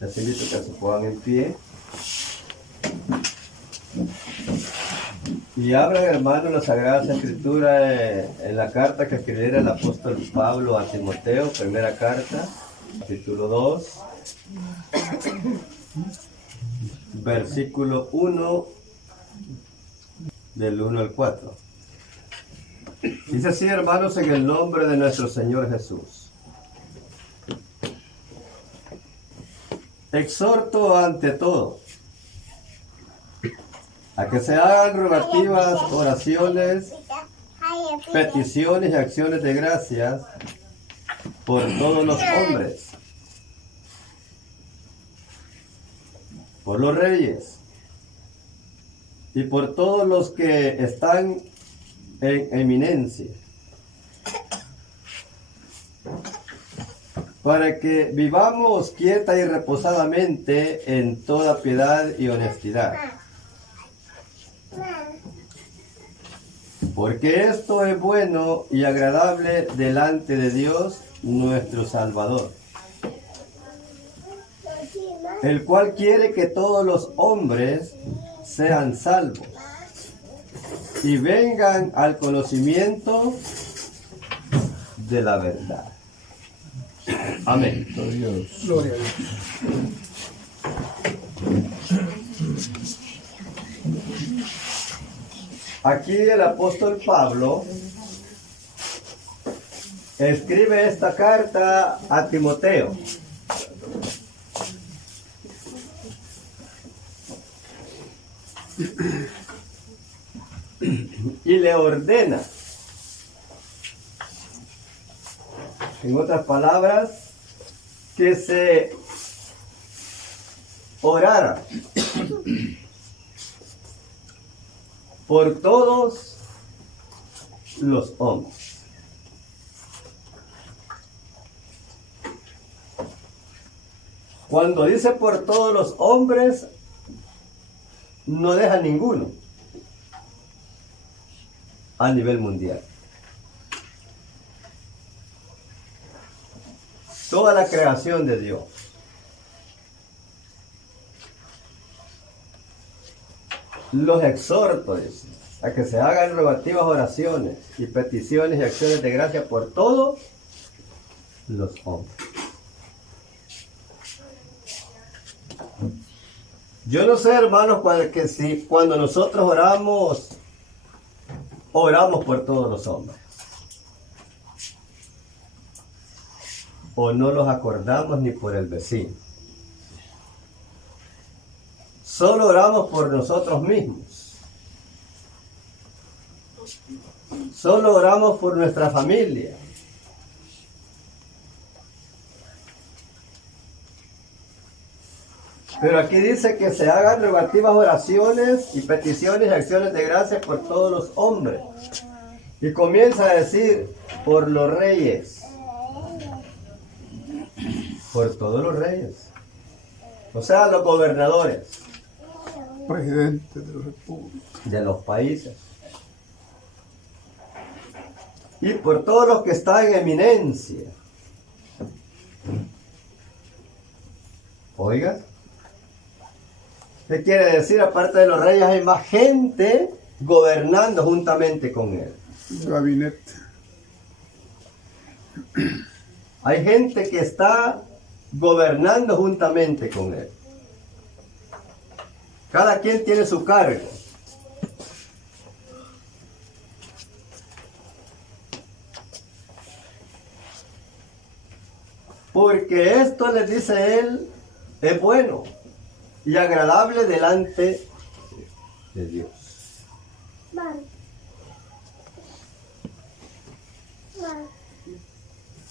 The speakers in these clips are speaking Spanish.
Les invito a que se pongan en pie. Y abran, hermanos, las Sagradas Escrituras en la carta que escribiera el apóstol Pablo a Timoteo, primera carta, capítulo 2, versículo 1, del 1 al 4. Dice así, hermanos, en el nombre de nuestro Señor Jesús. Exhorto ante todo a que se hagan rogativas, oraciones, peticiones y acciones de gracias por todos los hombres, por los reyes y por todos los que están en eminencia, para que vivamos quieta y reposadamente en toda piedad y honestidad. Porque esto es bueno y agradable delante de Dios nuestro Salvador, el cual quiere que todos los hombres sean salvos y vengan al conocimiento de la verdad. Amén. Gloria a Dios. Gloria a Dios. Aquí el apóstol Pablo escribe esta carta a Timoteo. Y le ordena, en otras palabras, que se orara por todos los hombres. Cuando dice por todos los hombres, no deja ninguno a nivel mundial. Toda la creación de Dios. Los exhorto, dice, a que se hagan rogativas oraciones y peticiones y acciones de gracia por todos los hombres. Yo no sé, hermanos, cuando nosotros oramos por todos los hombres. O no los acordamos ni por el vecino. Solo oramos por nosotros mismos. Solo oramos por nuestra familia. Pero aquí dice que se hagan rogativas oraciones y peticiones y acciones de gracias por todos los hombres. Y comienza a decir, por los reyes. Por todos los reyes. O sea, los gobernadores. Presidente de la República. De los países. Y por todos los que están en eminencia. Oiga. ¿Qué quiere decir? Aparte de los reyes hay más gente gobernando juntamente con él. Gabinete. Hay gente que está gobernando juntamente con él. Cada quien tiene su cargo. Porque esto, les dice él, es bueno y agradable delante de Dios.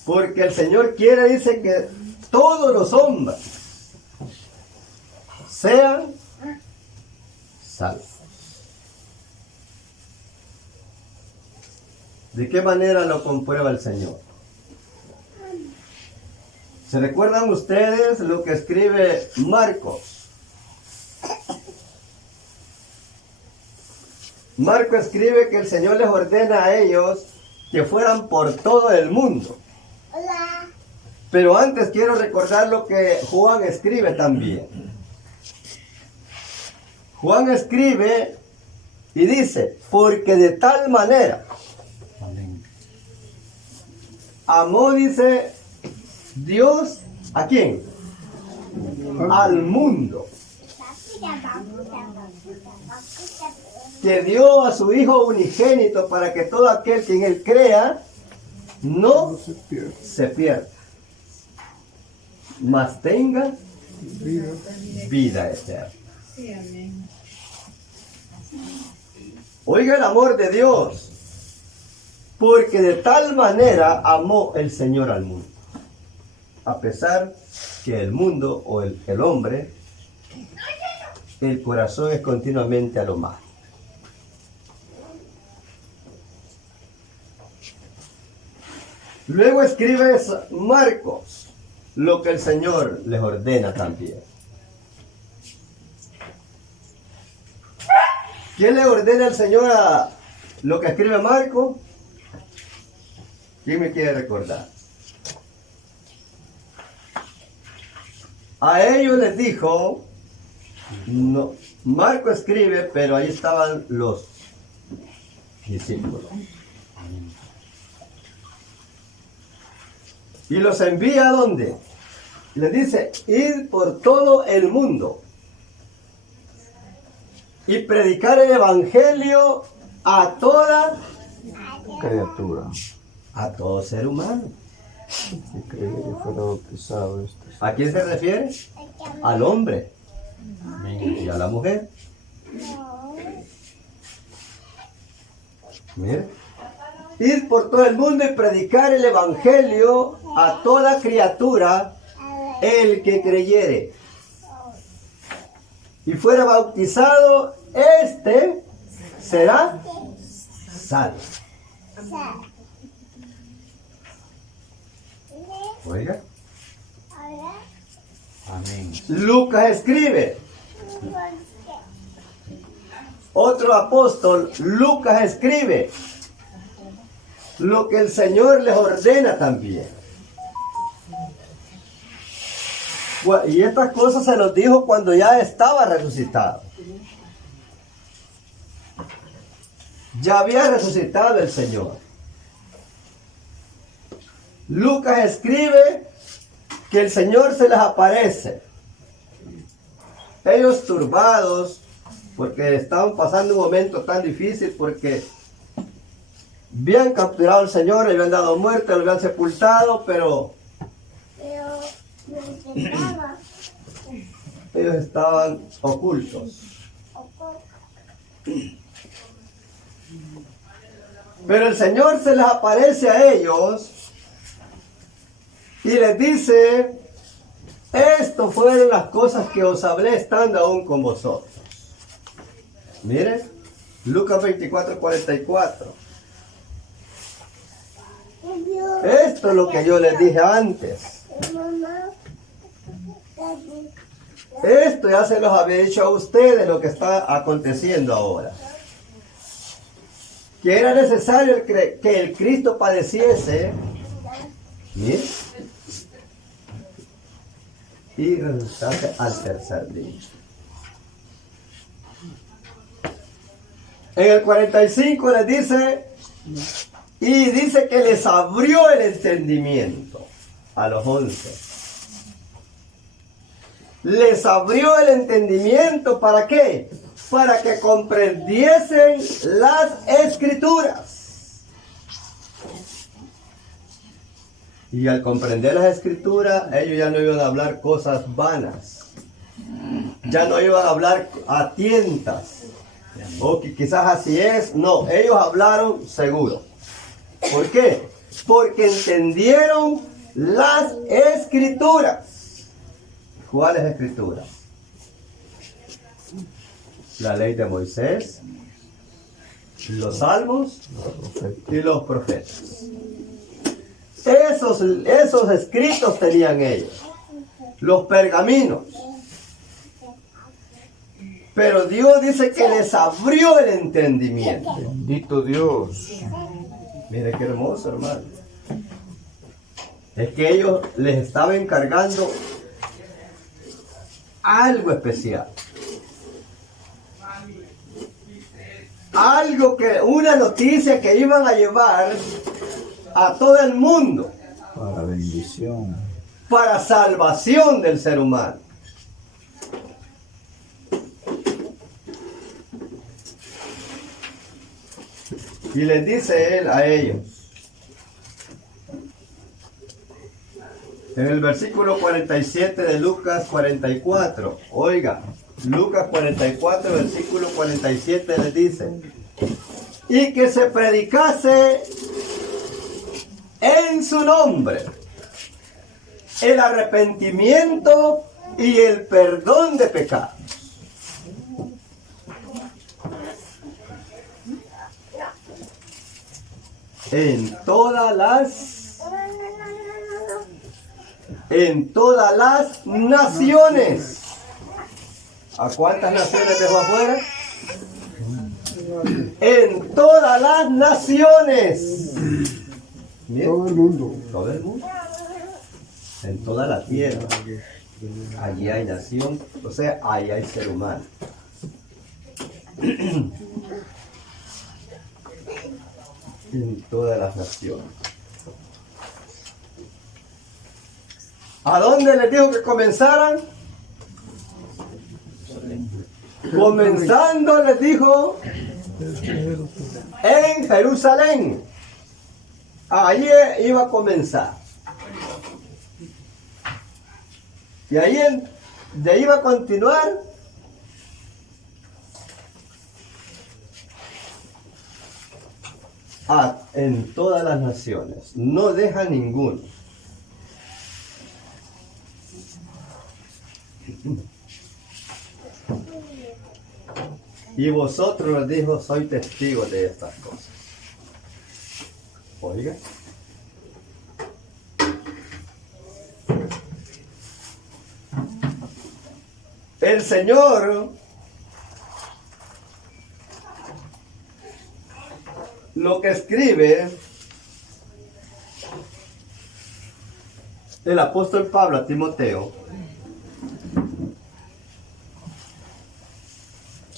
Porque el Señor quiere, dice, que todos los hombres sean salvos. ¿De qué manera lo comprueba el Señor? ¿Se recuerdan ustedes lo que escribe Marcos? Marcos escribe que el Señor les ordena a ellos que fueran por todo el mundo, Pero antes quiero recordar lo que Juan escribe también. Juan escribe y dice, porque de tal manera amó, dice, Dios, ¿a quién? Al mundo, que dio a su Hijo unigénito para que todo aquel que en él crea no No se pierde. se pierda, mas tenga Vida. vida eterna. Oiga el amor de Dios, porque de tal manera amó el Señor al mundo, a pesar que el mundo o el hombre, el corazón es continuamente a lo malo. Luego escribe Marcos, lo que el Señor les ordena también. ¿Quién le ordena al Señor a lo que escribe Marcos? ¿Quién me quiere recordar? A ellos les dijo, no, Marco escribe, pero ahí estaban los discípulos. Y los envía ¿a dónde? Les dice, id por todo el mundo y predicar el evangelio a toda Criatura. a todo ser humano. Si creyere y fuera bautizado ¿A quién se refiere? Al hombre y a la mujer. Mire. Ir por todo el mundo y predicar el evangelio a toda criatura, el que creyere y fuera bautizado, este será salvo. Oiga. Amén. Lucas escribe. Otro apóstol, Lucas escribe lo que el Señor les ordena también. Y estas cosas se los dijo cuando ya estaba resucitado. Ya había resucitado el Señor. Lucas escribe que el Señor se les aparece. Ellos turbados porque estaban pasando un momento tan difícil, porque habían capturado al Señor, le habían dado muerte, lo habían sepultado, pero ellos estaban ocultos. Pero el Señor se les aparece a ellos y les dice, esto fueron las cosas que os hablé estando aún con vosotros. Miren, Lucas 24:44. Esto es lo que yo les dije antes. Esto ya se los había dicho a ustedes, lo que está aconteciendo ahora. Que era necesario que el Cristo padeciese, ¿sí?, y resucitase al tercer día. En el 45 les dice, y dice que les abrió el entendimiento a los 11. Les abrió el entendimiento, ¿para qué? Para que comprendiesen las Escrituras. Y al comprender las Escrituras, ellos ya no iban a hablar cosas vanas. Ya no iban a hablar a tientas. O que quizás así es. No, ellos hablaron seguro. ¿Por qué? Porque entendieron las Escrituras. ¿Cuáles Escrituras? La ley de Moisés, los salmos y los profetas. Esos escritos tenían ellos, los pergaminos. Pero Dios dice que les abrió el entendimiento. Bendito Dios. Mire qué hermoso, hermano. es que ellos les estaba encargando algo especial. Algo que, una noticia que iban a llevar a todo el mundo Para bendición. para salvación del ser humano. Y les dice él a ellos, en el versículo 47 de Lucas 44, oiga, Lucas 44, versículo 47 les dice, y que se predicase en su nombre el arrepentimiento y el perdón de pecados. En todas las naciones. ¿A cuántas naciones dejó afuera? En todas las naciones. Bien. Todo el mundo. Todo el mundo. En toda la tierra. Allí hay nación, o sea, ahí hay ser humano. En todas las naciones. ¿A dónde les dijo que comenzaran? Comenzando les dijo en Jerusalén. Allí iba a comenzar. Y ahí de ahí iba a continuar en todas las naciones. No deja ninguno. Y vosotros, les dijo, sois testigos de estas cosas. Oiga. El Señor lo que escribe el apóstol Pablo a Timoteo,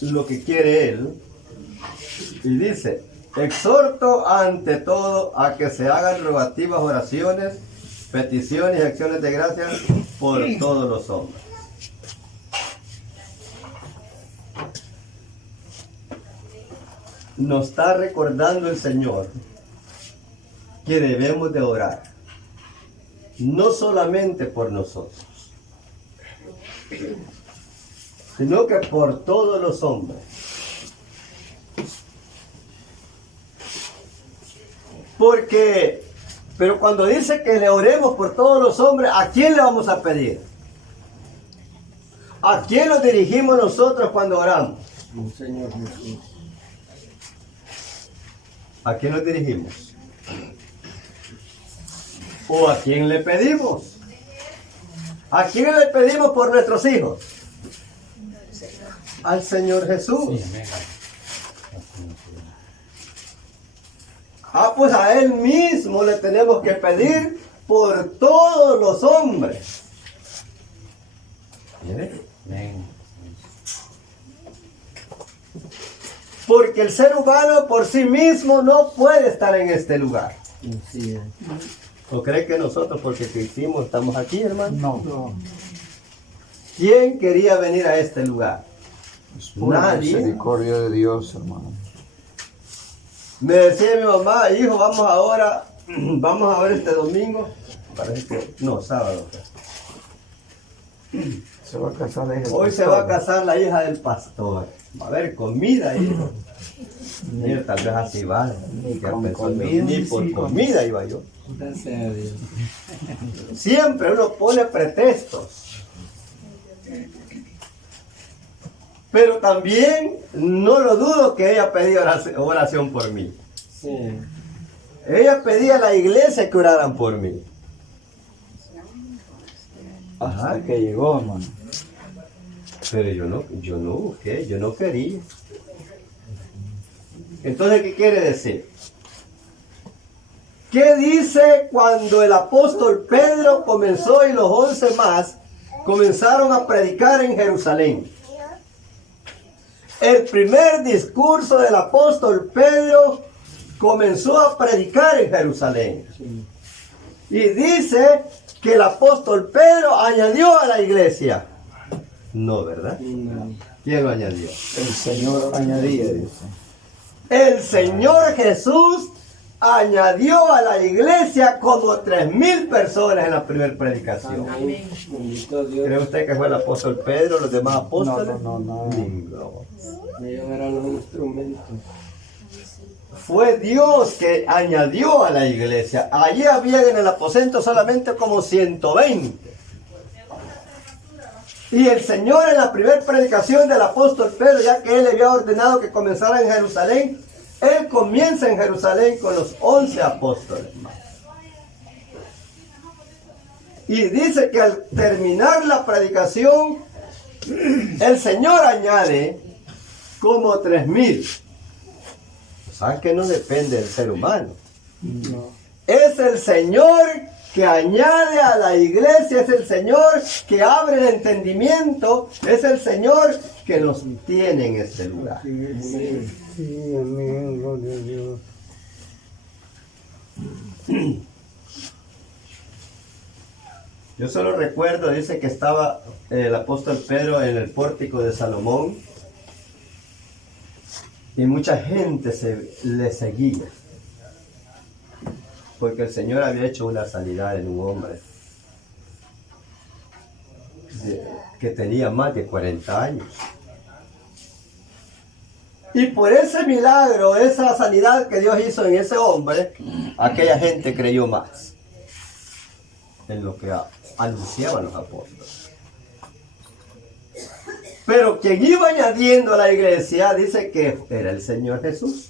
lo que quiere él, y dice, exhorto ante todo a que se hagan rogativas, oraciones, peticiones y acciones de gracias por todos los hombres. Nos está recordando el Señor que debemos de orar, no solamente por nosotros, sino que por todos los hombres. Pero cuando dice que le oremos por todos los hombres, ¿a quién le vamos a pedir? ¿A quién nos dirigimos nosotros cuando oramos? Señor Jesús. ¿A quién nos dirigimos? ¿O a quién le pedimos? ¿A quién le pedimos por nuestros hijos? Al Señor Jesús. Pues a Él mismo le tenemos que pedir por todos los hombres. ¿Mire? Porque el ser humano por sí mismo no puede estar en este lugar. ¿O cree que nosotros, porque quisimos, estamos aquí, hermano? No. ¿Quién quería venir a este lugar? Es pura Nadie. misericordia de Dios, hermano. Me decía mi mamá, hijo, vamos a ver este domingo. Parece que, no, sábado. Se va a casar la hija del Hoy se pastor. va a casar la hija del pastor. Va a haber comida, hijo. Mira, tal vez así va. Ni por comida iba yo. Siempre uno pone pretextos. Pero también no lo dudo que ella pedía oración por mí. Sí. Ella pedía a la iglesia que oraran por mí. Hasta que llegó, hermano. Pero yo no busqué, yo no quería. Entonces, ¿qué quiere decir? ¿Qué dice cuando el apóstol Pedro comenzó y los 11 más comenzaron a predicar en Jerusalén? El primer discurso del apóstol Pedro comenzó a predicar en Jerusalén. Y dice que el apóstol Pedro añadió a la iglesia. No, ¿verdad? ¿Quién lo añadió? El Señor añadía, dice. El Señor Jesús añadió a la iglesia como 3,000 personas en la primera predicación. Bendito Dios. ¿Cree usted que fue el apóstol Pedro, los demás apóstoles? No. Ninguno. Ellos eran los instrumentos. Fue Dios que añadió a la iglesia. Allí había en el aposento solamente como 120. Y el Señor en la primera predicación del apóstol Pedro, ya que él le había ordenado que comenzara en Jerusalén, él comienza en Jerusalén con los 11 apóstoles más. Y dice que al terminar la predicación, el Señor añade como 3,000. O sea que no depende del ser humano. No. Es el Señor que añade a la iglesia, es el Señor que abre el entendimiento, es el Señor que nos tiene en este lugar. Sí, amén, gloria a Dios. Yo solo recuerdo, dice que estaba el apóstol Pedro en el pórtico de Salomón y mucha gente le seguía. Porque el Señor había hecho una sanidad en un hombre que tenía más de 40 años. Y por ese milagro, esa sanidad que Dios hizo en ese hombre, aquella gente creyó más en lo que anunciaban los apóstoles. Pero quien iba añadiendo a la iglesia dice que era el Señor Jesús.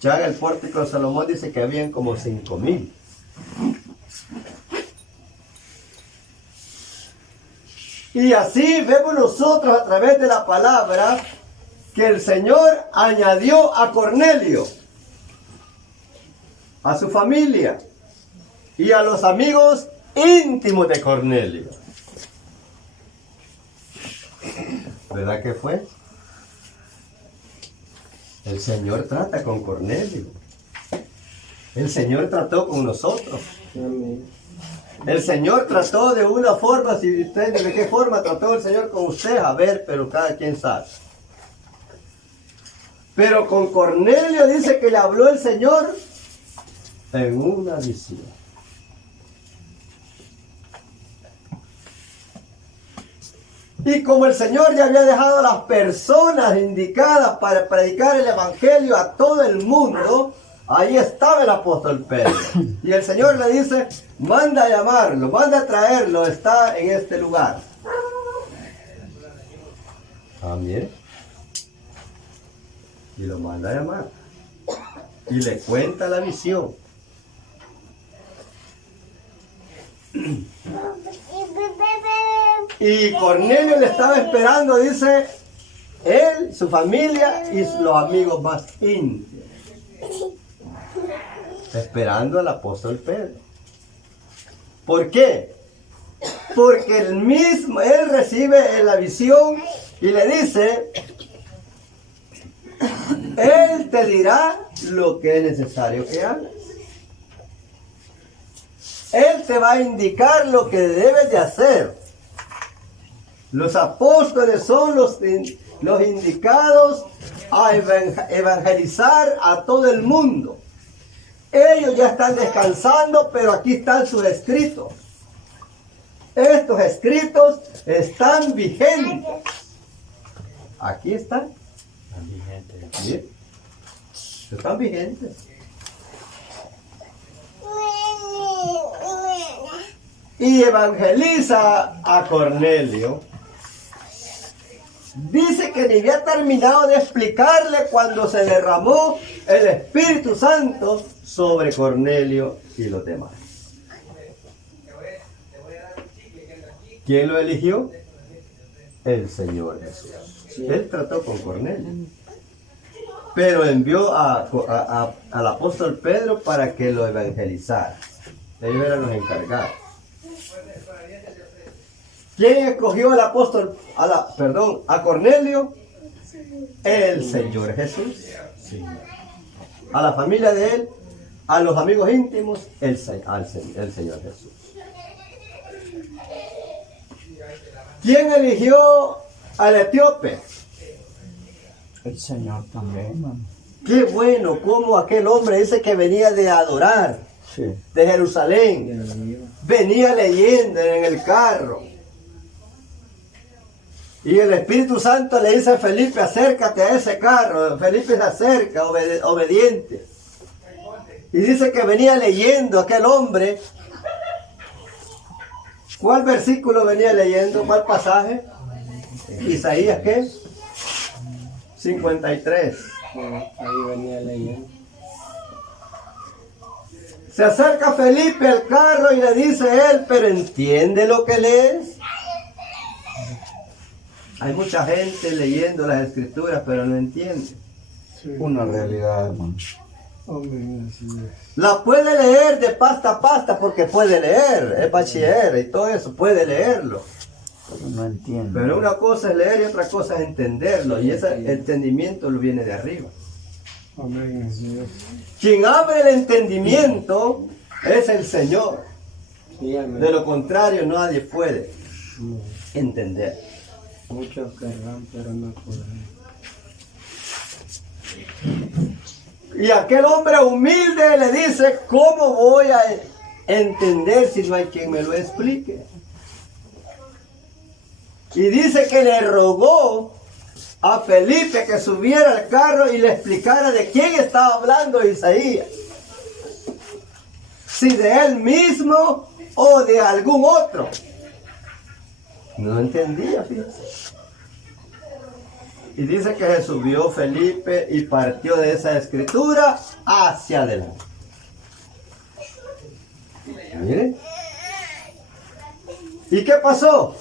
Ya en el pórtico de Salomón dice que habían como 5,000. Y así vemos nosotros a través de la palabra que el Señor añadió a Cornelio, a su familia y a los amigos íntimos de Cornelio. ¿Verdad que fue? El Señor trata con Cornelio. El Señor trató con nosotros. Amén. El Señor trató de una forma, si usted de qué forma trató el Señor con usted, a ver, pero cada quien sabe. Pero con Cornelio dice que le habló el Señor en una visión. Y como el Señor ya había dejado a las personas indicadas para predicar el Evangelio a todo el mundo, ahí estaba el apóstol Pedro. Y el Señor le dice, manda a llamarlo, manda a traerlo, está en este lugar. Amén. Y lo manda a llamar. Y le cuenta la visión. Y Cornelio le estaba esperando, dice, él, su familia y los amigos más íntimos. Esperando al apóstol Pedro. ¿Por qué? Porque él recibe la visión y le dice, él te dirá lo que es necesario que hagas. Él te va a indicar lo que debes de hacer. Los apóstoles son los indicados a evangelizar a todo el mundo. Ellos ya están descansando, pero aquí están sus escritos. Estos escritos están vigentes. Aquí están. Están vigentes. ¿Sí? Están vigentes. Y evangeliza a Cornelio. Dice que ni había terminado de explicarle cuando se derramó el Espíritu Santo sobre Cornelio y los demás. ¿Quién lo eligió? El Señor Jesús. Él trató con Cornelio. pero envió al apóstol Pedro para que lo evangelizara. Ellos eran los encargados. ¿Quién escogió al apóstol, a Cornelio? El Señor Jesús. A la familia de él, a los amigos íntimos, el Señor Jesús. ¿Quién eligió al etíope? El Señor también, hermano. Qué bueno, como aquel hombre dice que venía de adorar, Sí. de Jerusalén. Venía leyendo en el carro. Y el Espíritu Santo le dice a Felipe, acércate a ese carro. Felipe se acerca, obediente. Y dice que venía leyendo aquel hombre. ¿Cuál versículo venía leyendo? ¿Cuál pasaje? Isaías, ¿qué? 53. Ahí venía leyendo. Se acerca Felipe al carro y le dice él, pero ¿entiende lo que lees? Hay mucha gente leyendo las escrituras, pero no entiende. Una realidad, hermano. Amén, así es. La puede leer de pasta a pasta porque puede leer, es bachiller y todo eso, puede leerlo. Pero no entiendo. Pero una cosa es leer y otra cosa es entenderlo, y ese entendimiento lo viene de arriba. Amén, así es. Quien abre el entendimiento es el Señor. Sí, amén. De lo contrario, nadie puede entender. Muchos querrán, pero no podrán. Y aquel hombre humilde le dice, ¿cómo voy a entender si no hay quien me lo explique? Y dice que le rogó a Felipe que subiera al carro y le explicara de quién estaba hablando Isaías. Si de él mismo o de algún otro. No entendía, fíjense. Y dice que se subió Felipe y partió de esa escritura hacia adelante. Miren. ¿Y qué pasó?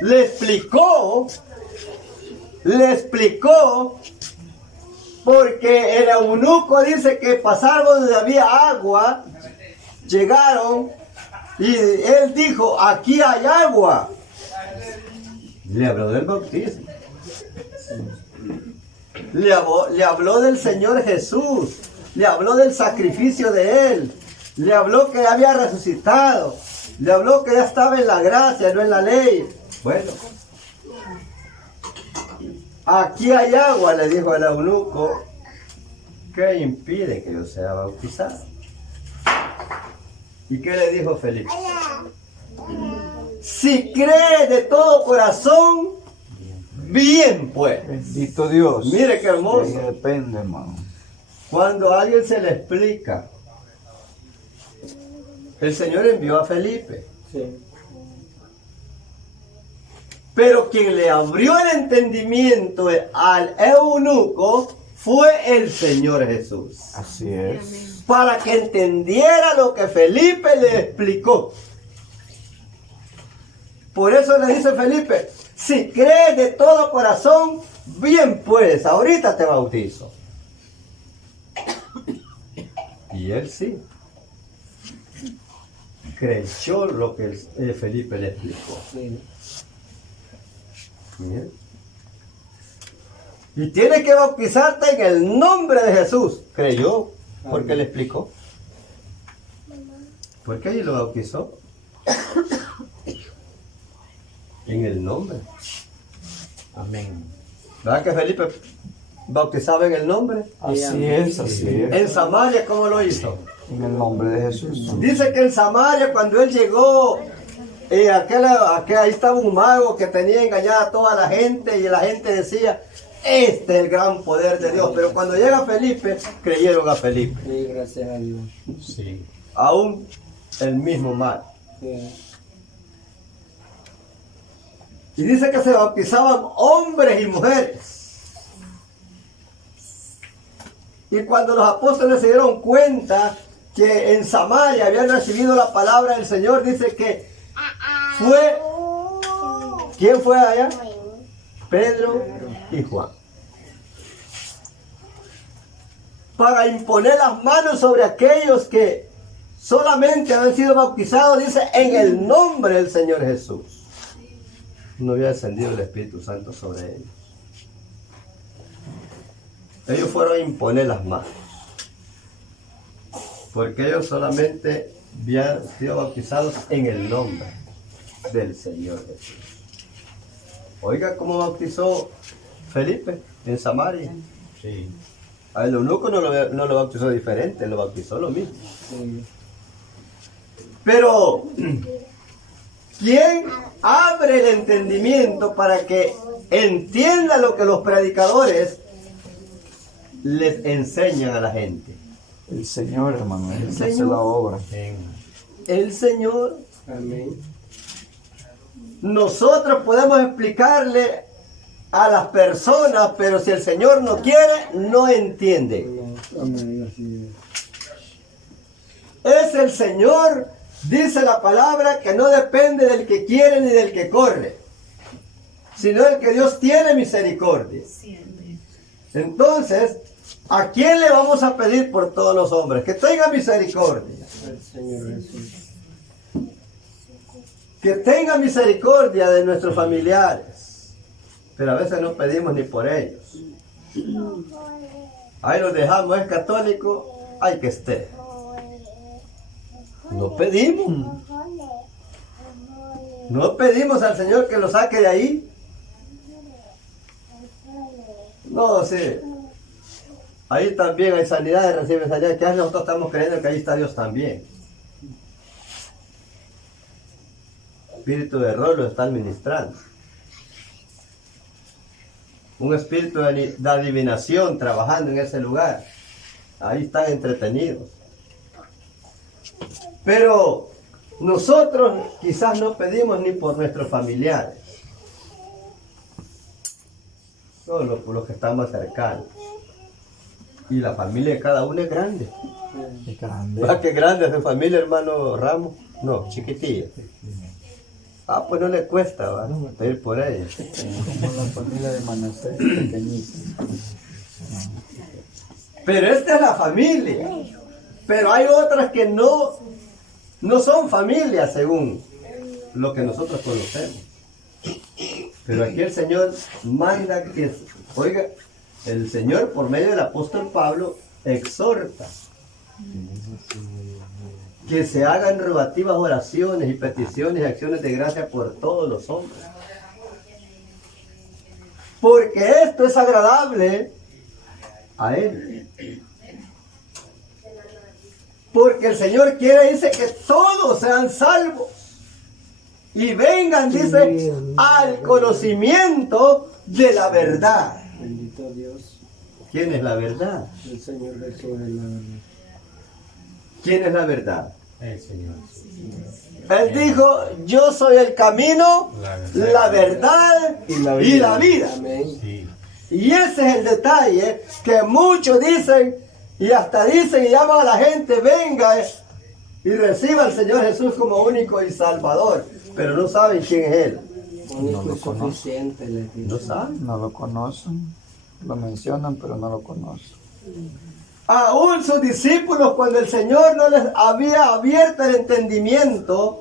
Le explicó, porque el eunuco dice que pasaron donde había agua, llegaron y él dijo, aquí hay agua. Le habló del bautismo. Le habló del Señor Jesús, le habló del sacrificio de Él, le habló que había resucitado, le habló que ya estaba en la gracia, no en la ley. Bueno, aquí hay agua, le dijo el eunuco, ¿qué impide que yo sea bautizado? ¿Y qué le dijo Felipe? Si cree de todo corazón, bien pues. Bendito Dios. Mire qué hermoso. De ahí depende, hermano. Cuando a alguien se le explica, el Señor envió a Felipe, Sí. pero quien le abrió el entendimiento al eunuco fue el Señor Jesús, Así es. para que entendiera lo que Felipe le explicó. Por eso le dice Felipe, si crees de todo corazón, bien pues, ahorita te bautizo. Y él sí creyó lo que Felipe le explicó. Sí. Bien. Y tienes que bautizarte en el nombre de Jesús. Creyó, porque le explicó. ¿Por qué allí lo bautizó? En el nombre. Amén. ¿Verdad que Felipe bautizaba en el nombre? Así es, así es. En Samaria, ¿cómo lo hizo? En el nombre de Jesús. Dice que en Samaria, cuando él llegó, ahí estaba un mago que tenía engañada a toda la gente, y la gente decía, este es el gran poder de Dios. Pero cuando llega Felipe, creyeron a Felipe. Sí, gracias a Dios. Sí. Aún el mismo mal. Sí. Y dice que se bautizaban hombres y mujeres. Y cuando los apóstoles se dieron cuenta que en Samaria habían recibido la palabra del Señor, dice que fue... ¿Quién fue allá? Pedro y Juan. para imponer las manos sobre aquellos que solamente han sido bautizados, dice, en el nombre del Señor Jesús. No había descendido el Espíritu Santo sobre ellos. Ellos fueron a imponer las manos, porque ellos solamente habían sido bautizados en el nombre del Señor Jesús. Oiga cómo bautizó Felipe en Samaria. Sí. A el eunuco no lo bautizó diferente, lo bautizó lo mismo. Sí. Pero, ¿quién abre el entendimiento para que entienda lo que los predicadores les enseñan a la gente? El Señor, hermano, Él hace Señor. la obra. El Señor. Amén. Nosotros podemos explicarle a las personas, pero si el Señor no quiere, no entiende. No. Amén, así Es el Señor, dice la palabra, que no depende del que quiere ni del que corre, sino del que Dios tiene misericordia. Entonces, ¿a quién le vamos a pedir por todos los hombres? Que tenga misericordia. El Señor Jesús. Que tenga misericordia de nuestros familiares. Pero a veces no pedimos ni por ellos. Ahí los dejamos, es católico, hay que esté. No pedimos. No pedimos al Señor que lo saque de ahí. No, sí. Ahí también hay sanidad, reciben sanidad. Que nosotros estamos creyendo que ahí está Dios también. Espíritu de error lo están ministrando. Un espíritu de adivinación trabajando en ese lugar. Ahí están entretenidos. Pero nosotros quizás no pedimos ni por nuestros familiares. Solo por los que están más cercanos. Y la familia de cada uno es grande. Qué grande. ¿Va que grande es su familia, hermano Ramos? No, chiquitilla. Ah, pues no le cuesta, ¿va? Pedir por ella. Como la familia de Manasés, pequeñita. Pero esta es la familia. Pero hay otras que no son familias según lo que nosotros conocemos. Pero aquí el Señor manda que, oiga, el Señor por medio del apóstol Pablo exhorta que se hagan rogativas oraciones y peticiones y acciones de gracia por todos los hombres. Porque esto es agradable a Él. Porque el Señor quiere, dice, que todos sean salvos. Y vengan, dice, al conocimiento de la verdad. Bendito Dios. ¿Quién es la verdad? El Señor Jesús es la verdad. ¿Quién es la verdad? El Señor. Él dijo, yo soy el camino, la verdad y la vida. Amén. Sí. Y ese es el detalle que muchos dicen y hasta dicen y llaman a la gente, venga y reciba al Señor Jesús como único y salvador, pero no saben quién es Él. Único No lo y conozco. suficiente, les digo. No saben. No lo conocen. Lo mencionan, pero no lo conocen. Aún sus discípulos, cuando el Señor no les había abierto el entendimiento,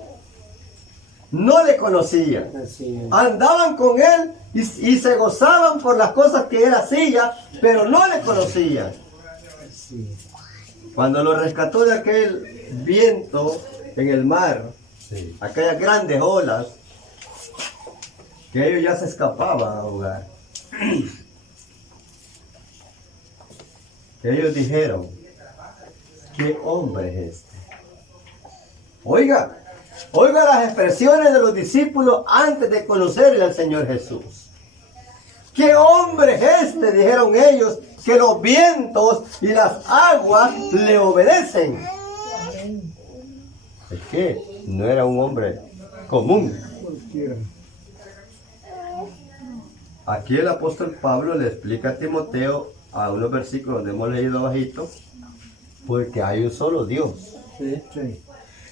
no le conocían. Así es. Andaban con Él y se gozaban por las cosas que Él hacía, pero no le conocían. Así es. Cuando lo rescató de aquel viento en el mar, Sí. aquellas grandes olas, que ellos ya se escapaban a ahogar. Que ellos dijeron, ¿qué hombre es este? Oiga las expresiones de los discípulos antes de conocerle al Señor Jesús. ¿Qué hombre es este? Dijeron ellos, que los vientos y las aguas le obedecen. Es que no era un hombre común. cualquiera. Aquí el apóstol Pablo le explica a Timoteo a unos versículos donde hemos leído bajito, porque hay un solo Dios Sí. Sí.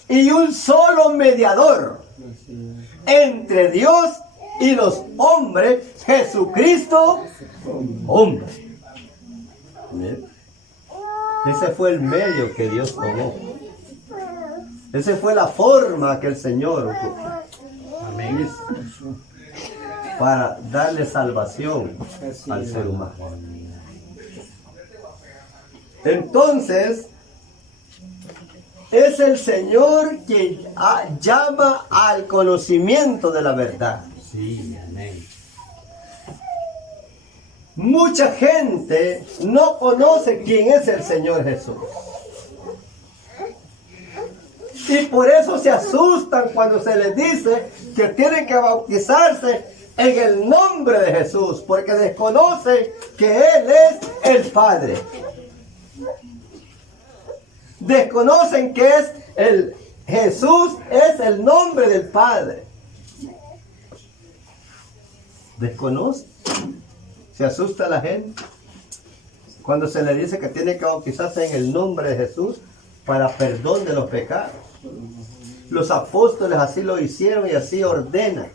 y un solo mediador Así es. entre Dios y los hombres, Jesucristo, hombre. Bien. Ese fue el medio que Dios tomó. Esa fue la forma que el Señor ocupó. Amén. Para darle salvación Así al es. ser humano. Entonces, es el Señor quien llama al conocimiento de la verdad. Sí, amén. Mucha gente no conoce quién es el Señor Jesús. Y por eso se asustan cuando se les dice que tienen que bautizarse en el nombre de Jesús, porque desconocen que Él es el Padre. Desconocen que Jesús es el nombre del Padre. Desconocen. Se asusta la gente cuando se le dice que tiene que bautizarse en el nombre de Jesús para perdón de los pecados. Los apóstoles así lo hicieron y así ordenan.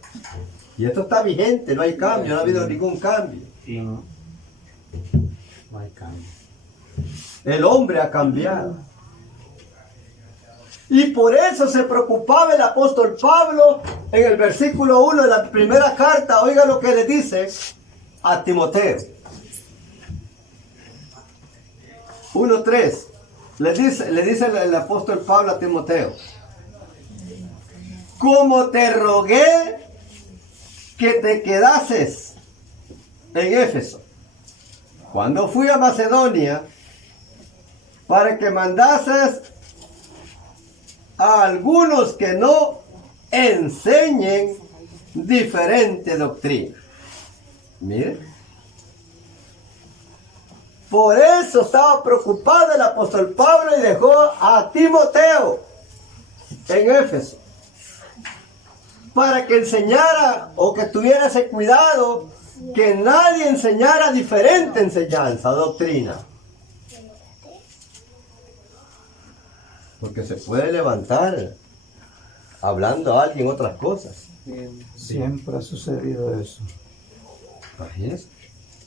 Y esto está vigente, no hay cambio, no ha habido ningún cambio. No. No hay cambio. El hombre ha cambiado. Y por eso se preocupaba el apóstol Pablo en el versículo 1 de la primera carta. Oiga lo que le dice a Timoteo. 1:3. Le dice el apóstol Pablo a Timoteo: como te rogué que te quedases en Éfeso cuando fui a Macedonia, para que mandases a algunos que no enseñen diferente doctrina. Miren. Por eso estaba preocupado el apóstol Pablo y dejó a Timoteo en Éfeso, para que enseñara o que tuviera ese cuidado, que nadie enseñara diferente enseñanza, doctrina. Porque se puede levantar hablando a alguien otras cosas. Siempre ha sucedido eso. Imagínense,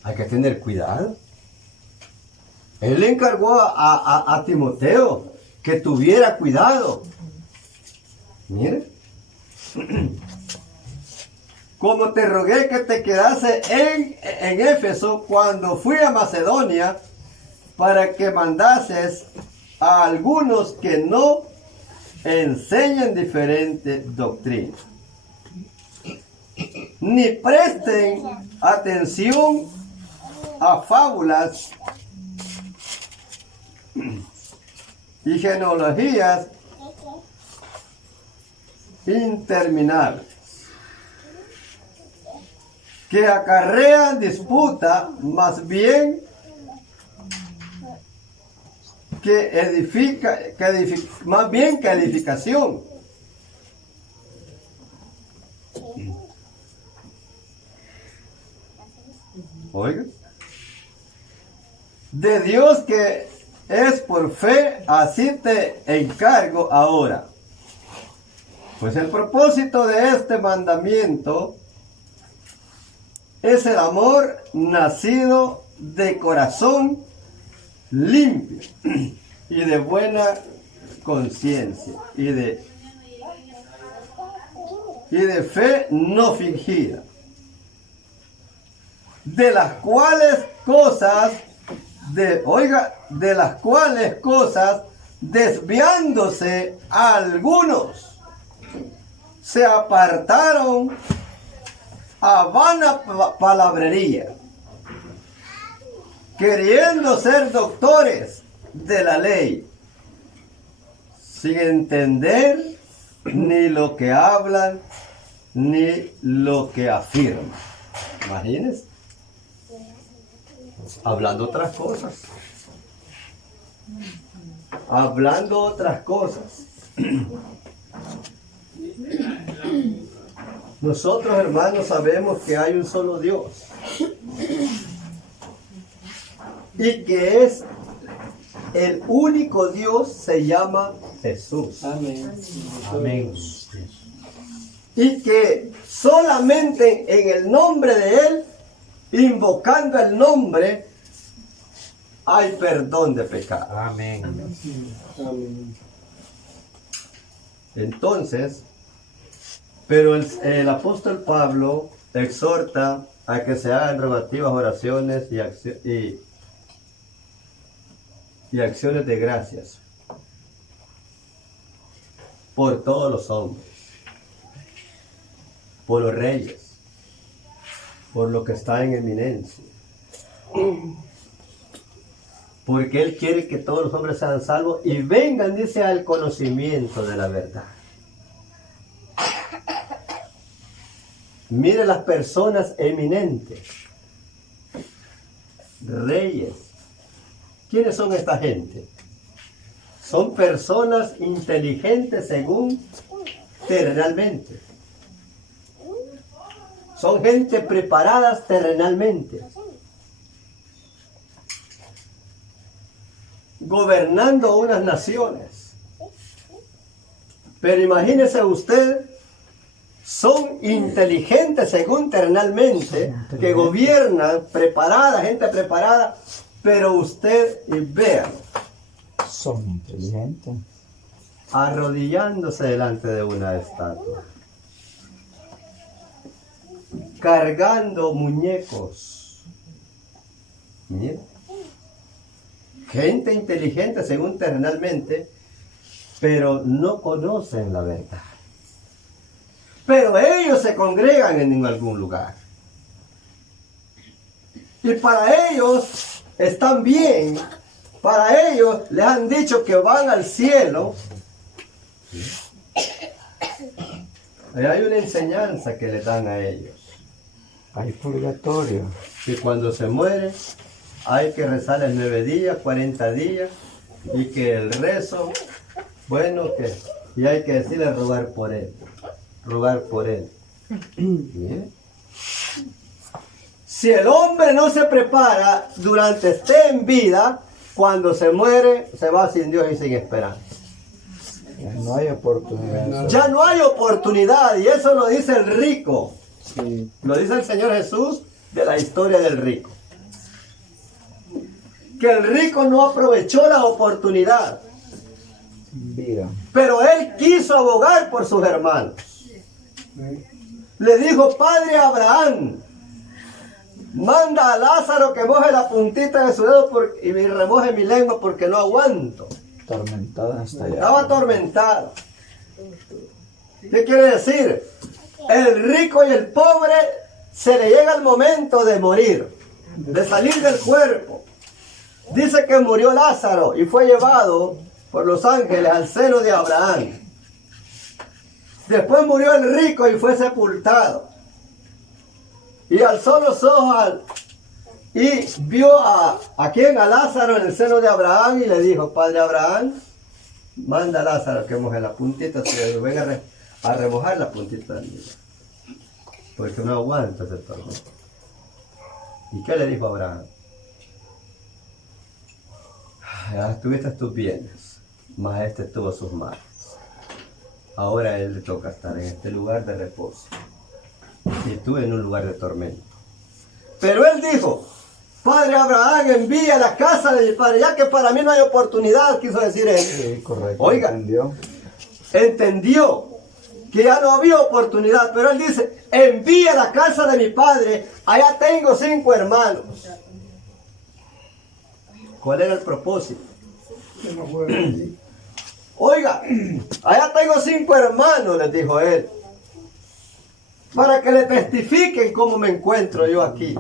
hay que tener cuidado. Él le encargó a Timoteo que tuviera cuidado. Mire. Como te rogué que te quedase en Éfeso cuando fui a Macedonia, para que mandases a algunos que no enseñen diferente doctrina, ni presten atención a fábulas y genealogías interminables, que acarrean disputa más bien que edificación. Oiga, de Dios que es por fe, así te encargo ahora. Pues el propósito de este mandamiento es el amor nacido de corazón limpio y de buena conciencia y de fe no fingida, de las cuales cosas desviándose algunos se apartaron a vana palabrería, queriendo ser doctores de la ley, sin entender ni lo que hablan ni lo que afirman. Imagínense, hablando otras cosas. Hablando otras cosas. Nosotros, hermanos, sabemos que hay un solo Dios y que es el único Dios, se llama Jesús. Amén. Amén. Y que solamente en el nombre de Él, invocando el nombre, hay perdón de pecado. Amén. Amén. Entonces, pero el apóstol Pablo exhorta a que se hagan rogativas, oraciones y acciones de gracias por todos los hombres, por los reyes, por lo que está en eminencia. Porque Él quiere que todos los hombres sean salvos y vengan, dice, al conocimiento de la verdad. Mire las personas eminentes, reyes. ¿Quiénes son esta gente? Son personas inteligentes según terrenalmente. Son gente preparadas terrenalmente. Gobernando unas naciones. Pero imagínese usted, son inteligentes según terrenalmente, que gobiernan, preparada, gente preparada, pero usted vea, Son inteligentes. arrodillándose delante de una estatua, cargando muñecos. Mira. Gente inteligente según terrenalmente, pero no conocen la verdad. Pero ellos se congregan en algún lugar. Y para ellos están bien. Para ellos les han dicho que van al cielo. Ahí hay una enseñanza que les dan a ellos. Hay purgatorio. Que cuando se muere hay que rezar el 9 días, 40 días. Y que el rezo, bueno, y hay que decirle rogar por él. Rogar por él. Bien. Si el hombre no se prepara durante esté en vida, cuando se muere, se va sin Dios y sin esperanza. No hay oportunidad. Ya no hay oportunidad, y eso lo dice el rico. Sí. Lo dice el Señor Jesús de la historia del rico. Que el rico no aprovechó la oportunidad, Vida. pero él quiso abogar por sus hermanos. Le dijo: Padre Abraham, manda a Lázaro que moje la puntita de su dedo y me remoje mi lengua porque no aguanto. Atormentada hasta allá. Estaba atormentado. ¿Qué quiere decir? El rico y el pobre se le llega el momento de morir, de salir del cuerpo. Dice que murió Lázaro y fue llevado por los ángeles al seno de Abraham. Después murió el rico y fue sepultado. Y alzó los ojos y vio a Lázaro en el seno de Abraham y le dijo: Padre Abraham, manda a Lázaro que moje la puntita, que venga a remojar la puntita del dedo, porque no aguanta ese tormento. ¿Y qué le dijo Abraham? Ya tuviste tus bienes, mas este tuvo sus males. Ahora a él le toca estar en este lugar de reposo y tú en un lugar de tormento. Pero él dijo: Padre Abraham, envía a la casa de mi padre, ya que para mí no hay oportunidad, quiso decir él. Sí, correcto. Oiga, entendió que ya no había oportunidad, pero él dice: envía a la casa de mi padre, allá tengo 5 hermanos. ¿Cuál era el propósito? Que no fuera allí. Oiga, allá tengo 5 hermanos, les dijo él, para que le testifiquen cómo me encuentro yo aquí.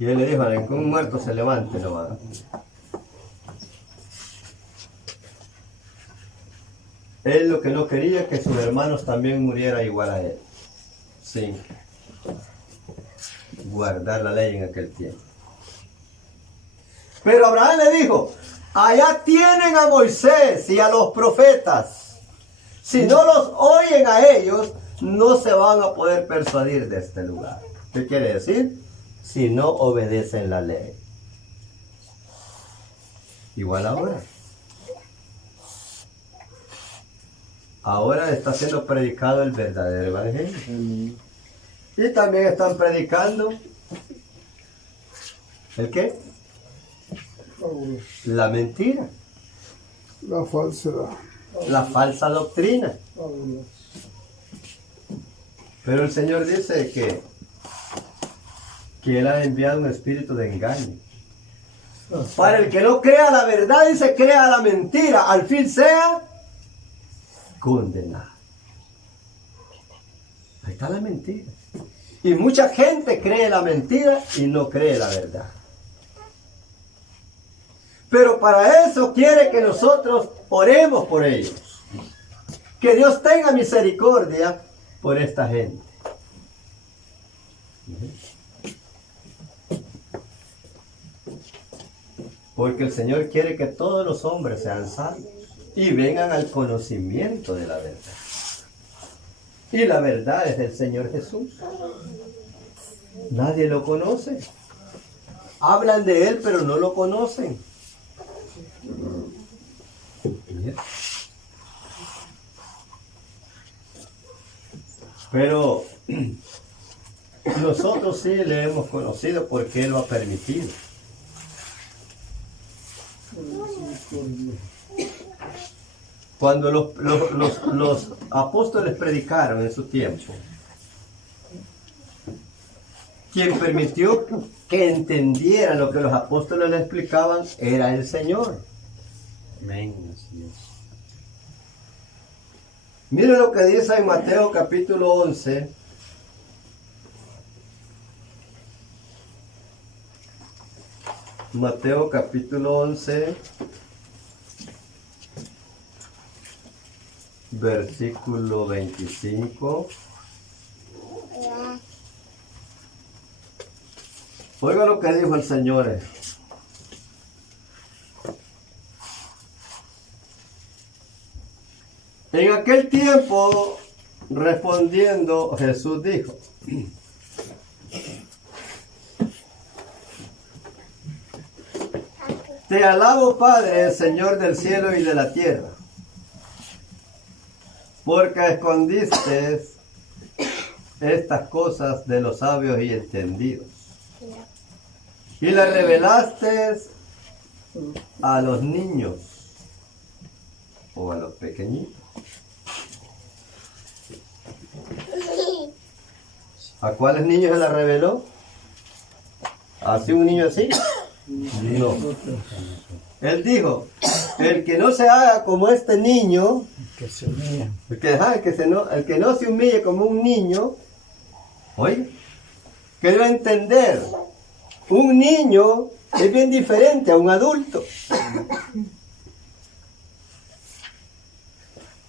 Y él le dijo: que un muerto se levante, no va. Él lo que no quería es que sus hermanos también murieran igual a él, sin guardar la ley en aquel tiempo. Pero Abraham le dijo: allá tienen a Moisés y a los profetas. Si no los oyen a ellos, no se van a poder persuadir de este lugar. ¿Qué quiere decir? Si no obedecen la ley. Igual ahora. Ahora está siendo predicado el verdadero evangelio. Y también están predicando ¿El qué? Fabuloso. La mentira, La falsedad. la falsa doctrina. Fabuloso. Pero el Señor dice que Él ha enviado un espíritu de engaño. Para el que no crea la verdad y se crea la mentira, al fin sea condenado. Ahí está la mentira. Y mucha gente cree la mentira y no cree la verdad. Pero para eso quiere que nosotros oremos por ellos. Que Dios tenga misericordia por esta gente. Porque el Señor quiere que todos los hombres sean salvos y vengan al conocimiento de la verdad. Y la verdad es el Señor Jesús. Nadie lo conoce. Hablan de Él, pero no lo conocen. Pero nosotros sí le hemos conocido porque Él lo ha permitido. Cuando los apóstoles predicaron en su tiempo, quien permitió que entendieran lo que los apóstoles le explicaban era el Señor. Amén. Así es. Miren lo que dice en Mateo capítulo 11. Mateo capítulo 11, versículo 25. Oiga lo que dijo el Señor. En aquel tiempo, respondiendo, Jesús dijo: Te alabo, Padre, Señor del cielo y de la tierra, porque escondiste estas cosas de los sabios y entendidos, y las revelaste a los niños o a los pequeñitos. ¿A cuáles niños se la reveló? ¿Así un niño así? No. Él dijo, el que no se haga como este niño, Que se humilla. el que no se humille como un niño, oiga, que debe entender, un niño es bien diferente a un adulto.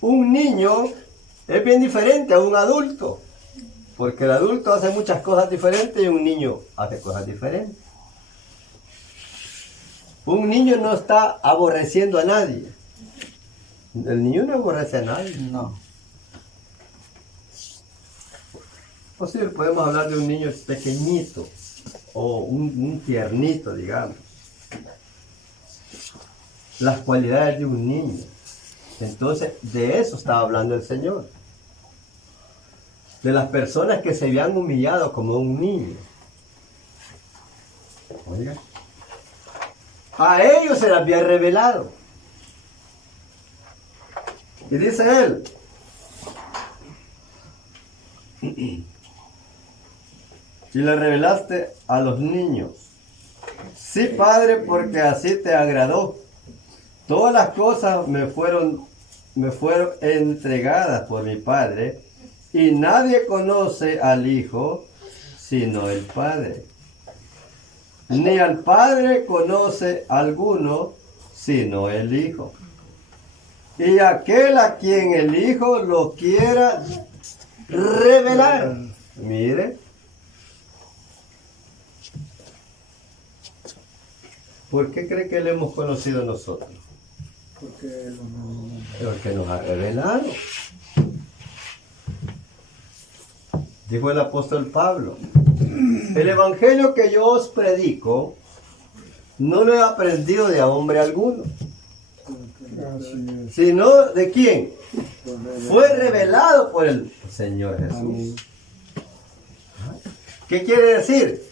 Un niño es bien diferente a un adulto, porque el adulto hace muchas cosas diferentes y un niño hace cosas diferentes. Un niño no está aborreciendo a nadie. El niño no aborrece a nadie. No. O sí, podemos hablar de un niño pequeñito o un tiernito, digamos. Las cualidades de un niño. Entonces, de eso estaba hablando el Señor. De las personas que se habían humillado como un niño. Oiga. A ellos se las había revelado. Y dice él, y le revelaste a los niños. Sí, Padre, porque así te agradó. Todas las cosas me fueron entregadas por mi Padre, y nadie conoce al Hijo sino el Padre. Ni al Padre conoce alguno sino el Hijo. Y aquel a quien el Hijo lo quiera revelar. Mire. ¿Por qué cree que le hemos conocido nosotros? Porque nos ha revelado. Dijo el apóstol Pablo, el evangelio que yo os predico no lo he aprendido de hombre alguno, sino de quién fue revelado por el Señor Jesús. ¿Qué quiere decir?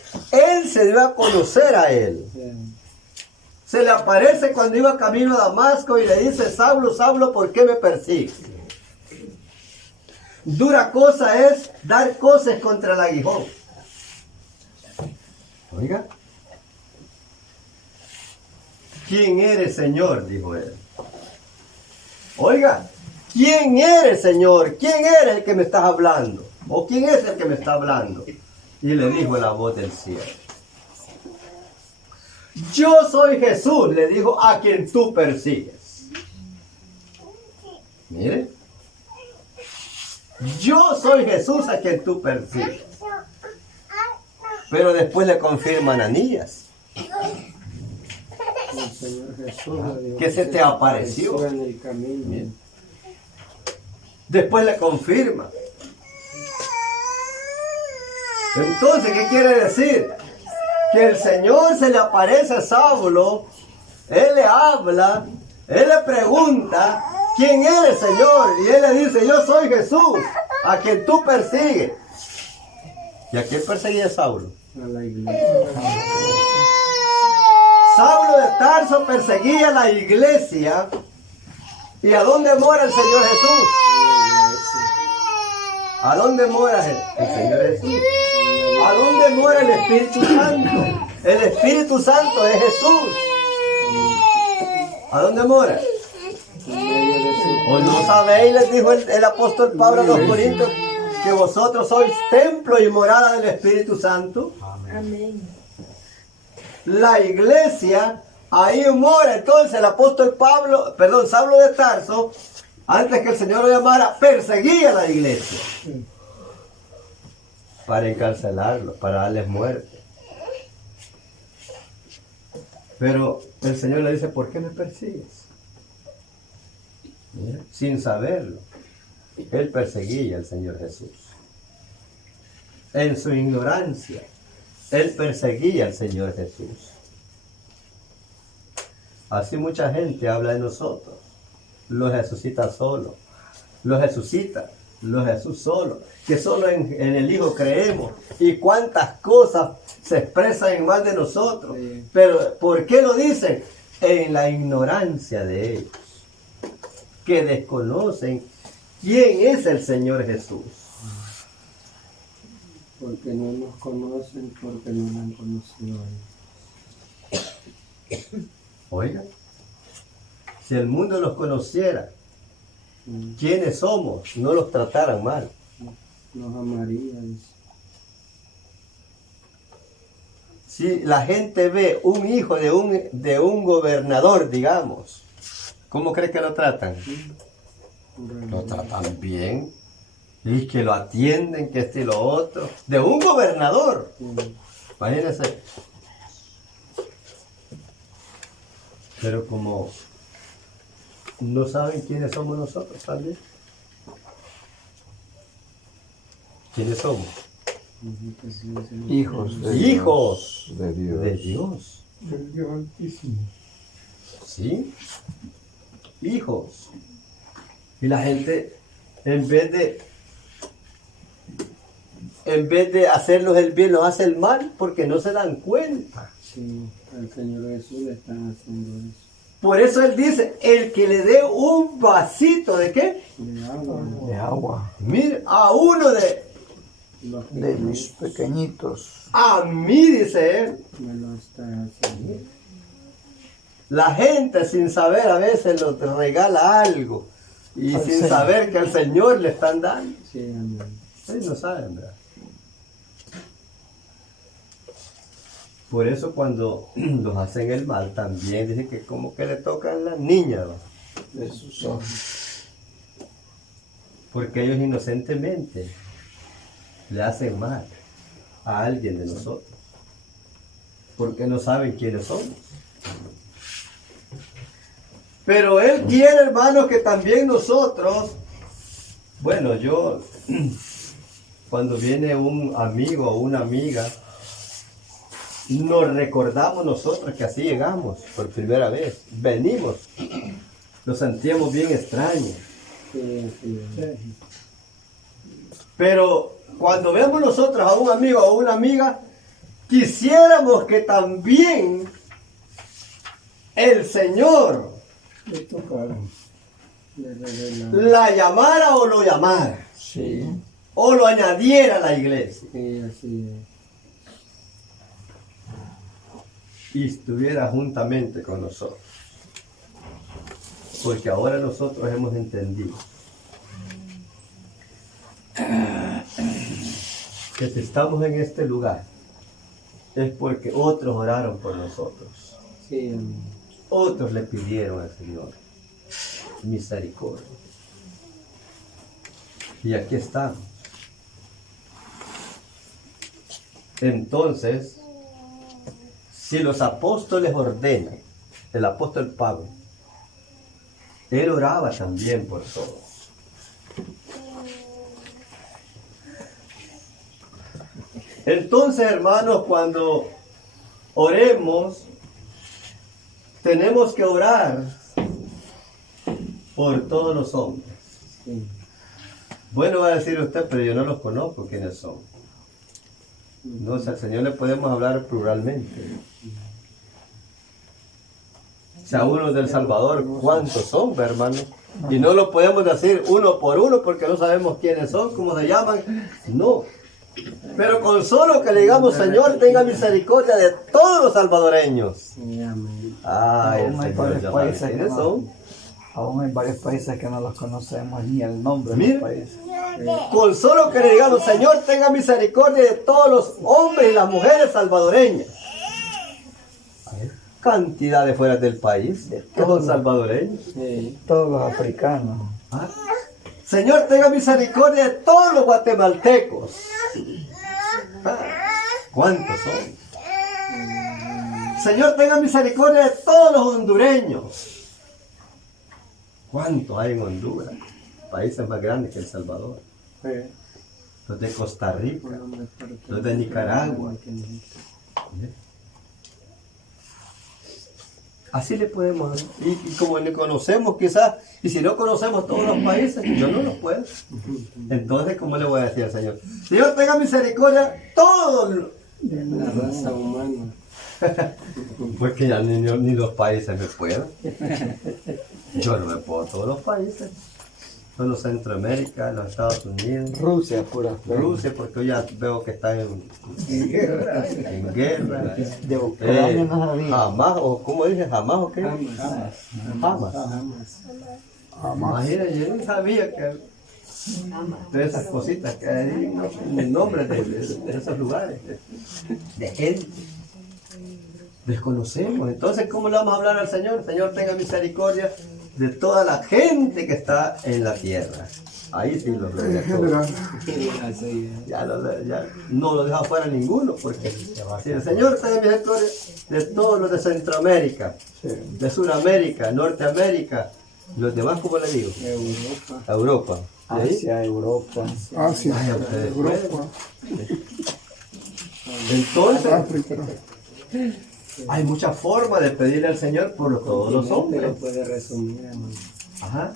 él se dio a conocer a él. Se le aparece cuando iba camino a Damasco y le dice, Saulo, Saulo, ¿por qué me persigues? Dura cosa es dar coces contra el aguijón. Oiga. ¿Quién eres, Señor? Dijo él. Oiga, ¿quién eres, Señor? ¿Quién eres el que me estás hablando? ¿O quién es el que me está hablando? Y le dijo la voz del cielo. Yo soy Jesús, le dijo, a quien tú persigues. Mire. Yo soy Jesús a quien tú persigues. Pero después le confirma a Ananías. El Señor Jesús le dijo Que se te apareció. en el camino. Bien. Después le confirma. Entonces, ¿qué quiere decir? Que el Señor se le aparece a Saulo, él le habla, él le pregunta, ¿quién eres, Señor? Y él le dice, yo soy Jesús, a quien tú persigues. ¿Y a quién perseguía Saulo? A la iglesia. Saulo de Tarso perseguía a la iglesia. ¿Y a dónde mora el Señor Jesús? ¿A dónde mora el Señor Jesús? ¿A dónde mora el Espíritu Santo? El Espíritu Santo es Jesús. ¿A dónde mora? ¿O no sabéis, les dijo el apóstol Pablo a los Corintios, que vosotros sois templo y morada del Espíritu Santo? Amén. La iglesia, ahí mora. Entonces el apóstol Saulo de Tarso, antes que el Señor lo llamara, perseguía a la iglesia para encarcelarlos, para darles muerte. Pero el Señor le dice, ¿por qué me persigues? Mira, sin saberlo, él perseguía al Señor Jesús. En su ignorancia, él perseguía al Señor Jesús. Así mucha gente habla de nosotros. Los jesucitas solo. Los jesucitas. Los Jesús solo. Que solo en el Hijo creemos. Y cuántas cosas se expresan en mal de nosotros. Sí. Pero ¿por qué lo dicen? En la ignorancia de ellos. Que desconocen quién es el Señor Jesús. Porque no nos conocen, porque no nos han conocido a Él. Oigan, si el mundo los conociera, quiénes somos, no los trataran mal. Nos amaría, dice. Si la gente ve un hijo de un gobernador, digamos, ¿cómo cree que lo tratan? Lo tratan bien. Y que lo atienden, que esto y lo otro. De un gobernador. Imagínense. Pero como no saben quiénes somos nosotros también. ¿Quiénes somos? Hijos de Hijos Dios. De Dios. de Dios. El Dios Altísimo. ¿Sí? Hijos. Y la gente, en vez de hacerlos el bien, los hace el mal porque no se dan cuenta. Sí, al Señor Jesús le están haciendo eso. Por eso él dice, el que le dé un vasito de qué? De agua, De agua. Mire, a uno los De mis pequeñitos. a mí, dice él. me lo está haciendo. La gente sin saber a veces nos regala algo y Al sin Señor. saber que al Señor le están dando. Sí, amén. Ustedes no saben, ¿verdad? Por eso cuando los hacen el mal también dicen que como que le tocan las niñas, ¿no? De sus ojos. Porque ellos inocentemente le hacen mal a alguien de nosotros. Porque no saben quiénes somos. Pero Él quiere, hermanos, que también nosotros, bueno, yo, cuando viene un amigo o una amiga, nos recordamos nosotros que así llegamos por primera vez. Venimos, nos sentíamos bien extraños. Sí, sí. Pero cuando vemos nosotros a un amigo o una amiga, quisiéramos que también el Señor Le tocara. Le revela. la llamara o lo llamara, Sí. o lo añadiera a la iglesia, Sí, así y estuviera juntamente con nosotros. Porque ahora nosotros hemos entendido que si estamos en este lugar es porque otros oraron por nosotros. es. Sí, amén. Otros le pidieron al Señor misericordia. Y aquí estamos. Entonces, si los apóstoles ordenan, el apóstol Pablo, él oraba también por todos. Entonces, hermanos, cuando oremos, tenemos que orar por todos los hombres. Sí. Bueno, va a decir usted, pero yo no los conozco quiénes son. No, o sea, al Señor le podemos hablar pluralmente. O sea, uno del Salvador, ¿cuántos son, hermano? Y no lo podemos decir uno por uno porque no sabemos quiénes son, cómo se llaman. No. Pero con solo que le digamos, Señor, tenga misericordia de todos los salvadoreños. Sí, amén. Ay, el Aún hay Señor varios ya sabe países que quiénes no. son. Aún hay varios países que no los conocemos ni el nombre de Mire. los países. Con solo que le digamos, Señor, tenga misericordia de todos los hombres y las mujeres salvadoreñas. Hay cantidad de fuera del país que son salvadoreños. Sí. Todos los africanos. ¿Ah? Señor, tenga misericordia de todos los guatemaltecos. Ah, ¿cuántos son? Señor, tenga misericordia de todos los hondureños. ¿Cuántos hay en Honduras? Países más grandes que El Salvador. Sí. Los de Costa Rica. Un hombre fuerte. Los de Nicaragua. Así le podemos, y como le conocemos quizás, y si no conocemos todos los países, yo no los puedo. Entonces, ¿cómo le voy a decir al Señor? Señor, tenga misericordia todos, De la raza humana. porque ya ni los países me pueden. Yo no me puedo todos los países. Solo Centroamérica, los Estados Unidos, Rusia, pura fe. Rusia, porque hoy ya veo que están en guerra. De Ucrania no sabía. Jamás, o como dije, jamás, ¿o qué? Jamás. Jamás. Jamás. Imagínate, yo no sabía que de esas cositas que hay, ¿no? El nombre de esos lugares, de gente. Desconocemos. Entonces, ¿cómo le vamos a hablar al Señor? El Señor tenga misericordia de toda la gente que está en la tierra. Ahí sí lo veo. Ya no lo deja fuera ninguno, porque si el Señor tenga misericordia de todos los de Centroamérica, de Sudamérica, Norteamérica, los demás, ¿cómo le digo? Europa. Europa. ¿Y ahí? Hacia Europa. Asia, Vaya ustedes, Europa, Entonces, África. hay muchas formas de pedirle al Señor por todos los Lo hombres. puede resumir, hermano. Ajá.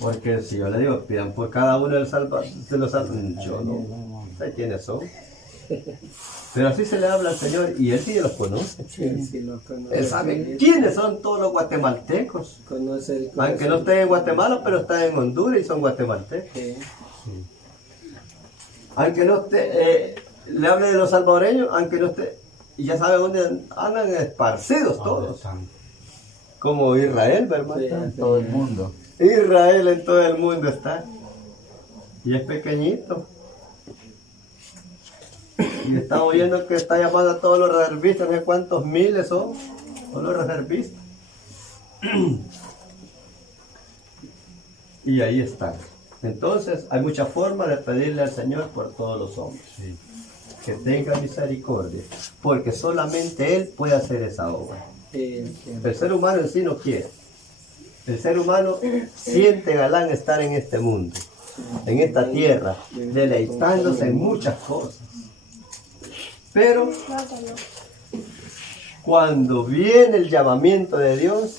Porque si yo le digo, pidan por cada uno de los salvadores, yo no sé quiénes son. Pero así se le habla al Señor y Él sí los conoce. Sí, lo conoce. Él sabe quiénes son todos los guatemaltecos. Conoce el Aunque no estén en Guatemala, pero están en Honduras y son guatemaltecos. Sí. Aunque no esté, le hable de los salvadoreños, aunque no esté, y ya sabe dónde andan esparcidos todos. Como Israel, ¿verdad? Sí. En todo el mundo. Israel en todo el mundo está. Y es pequeñito. Y estamos viendo que está llamando a todos los reservistas, no sé cuántos miles son, todos los reservistas. Y ahí están. Entonces, hay muchas formas de pedirle al Señor por todos los hombres. Que tenga misericordia, porque solamente Él puede hacer esa obra. Sí, El ser humano en sí no quiere. El ser humano siente galán estar en este mundo, en esta tierra, deleitándose en muchas cosas. Pero cuando viene el llamamiento de Dios,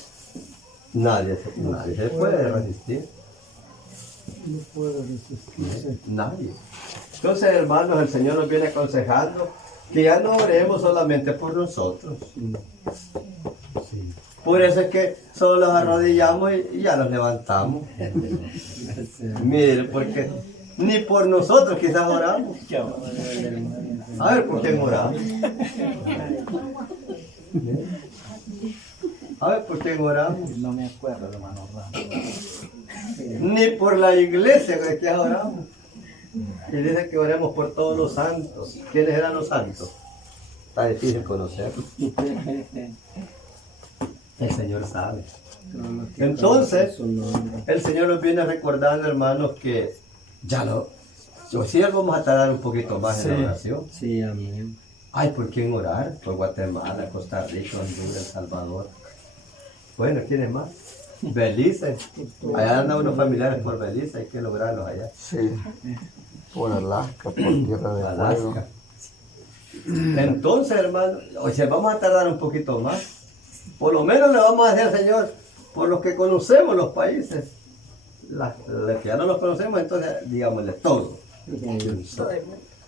nadie se puede resistir. No puede resistirse. Nadie. Entonces, hermanos, el Señor nos viene aconsejando que ya no oremos solamente por nosotros. Sí. Por eso es que solo nos arrodillamos y ya nos levantamos. Mire, porque ni por nosotros quizás oramos. A ver, ¿por quién oramos? A ver, ¿por quién oramos? No me acuerdo, hermano Ramos. Ni por la iglesia que oramos. Y dice que oremos por todos los santos. ¿Quiénes eran los santos? Está difícil conocerlos. El Señor sabe. Entonces, el Señor nos viene recordando, hermanos, que ya no. Sí, vamos a tardar un poquito más en la oración. Sí, amén. Ay, ¿por quién orar? Por Guatemala, Costa Rica, Honduras, El Salvador. Bueno, ¿quiénes más? Belice. Allá andan unos familiares por Belice, hay que lograrlos allá. Sí. Por Alaska, por Tierra de Fuego. Alaska. Entonces, hermano, o sea, vamos a tardar un poquito más. Por lo menos le vamos a decir al Señor, por los que conocemos los países, los que ya no los conocemos, entonces digámosle todo.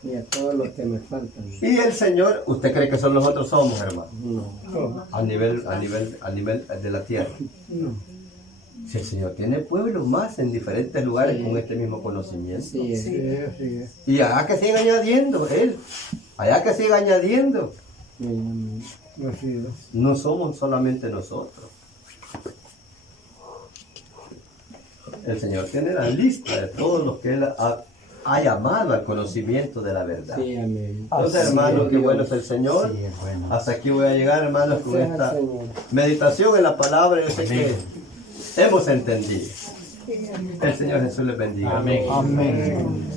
Y a todos los que me faltan. Y el Señor, ¿usted cree que son nosotros somos, hermano? No. A nivel de la tierra. No. Si el Señor tiene pueblos más en diferentes lugares con este mismo conocimiento. Sí, sí. Y allá que siga añadiendo, Él. Allá que siga añadiendo. Amén. Así es. No somos solamente nosotros. El Señor tiene la lista de todos los que Él ha llamado al conocimiento de la verdad. Sí, amén. Entonces, Así hermanos, es, qué bueno es el Señor. Sí, es bueno. Hasta aquí voy a llegar, hermanos, con Gracias esta al Señor. meditación en la palabra. Yo sé que hemos entendido. El Señor Jesús les bendiga. Amén. Amén.